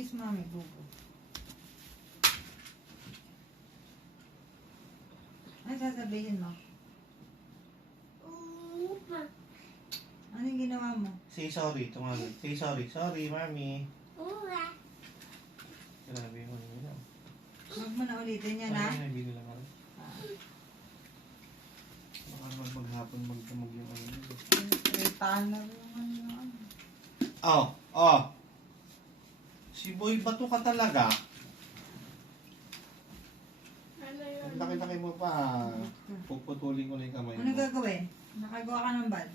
Kiss mami, bubo. Ano sasabihin mo? Anong ginawa mo? Say sorry to mami. Say sorry. Sorry, mami. Grabe mo yun. Huwag mo na ulitin yan, ha? Ay, binila ka rin. Baka maghapon magdamag yung ano nito. Retaan na rin ano. Oh, oh. Si Boy Bato ka talaga. Ang laki-laki mo pa. Puputulin ko na yung kamay Ano mo. gagawin? Nakagawa ka ng bad.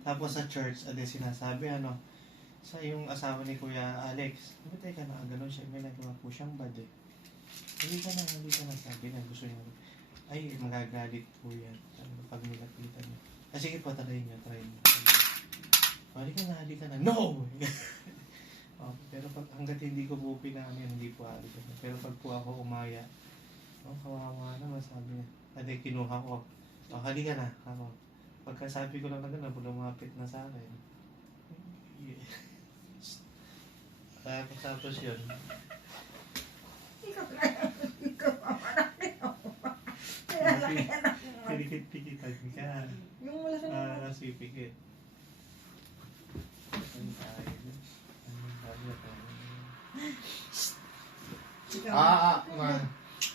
Tapos sa church, sinasabi ano, sa yung asawa ni Kuya Alex, teka na, gano'n siya, may nagawa po siyang bad eh. Hindi ka na, sabi na gusto niya. Ay, magagalit po yan. Pag nilapitan niya. Sige po, try niyo. Halika na. No! Oh, pero pag hanggat hindi ko po pinamin, hindi po halika na. Pero pag po ako umaya, kawawa naman, sabi niya. Kinuha ko. Halika na. Ako. Pagkasabi ko lang na gano'n, lumapit na sa akin. Tapos yun. Ikaw mamarami ako. Kaya laki yan ako. Pikit-pikitan ka. Yung wala ka naman. Nasipikit. Ano tayo?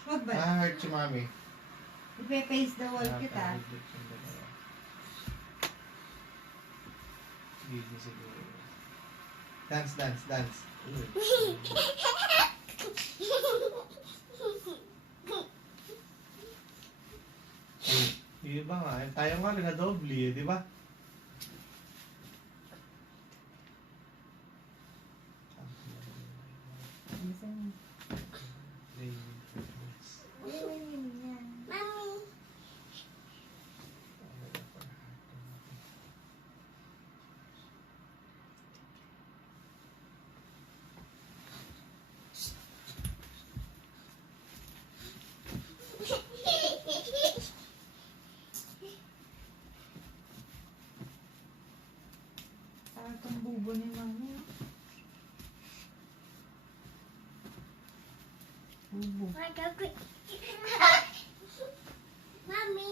Wag ba? Hurt si mami. Ipe-face the wall kita. Sige, siguro. Dance. Di ba nga? Tayo nga rin na doble eh, di ba? Itong bubo ni mami. Bubo. Mami.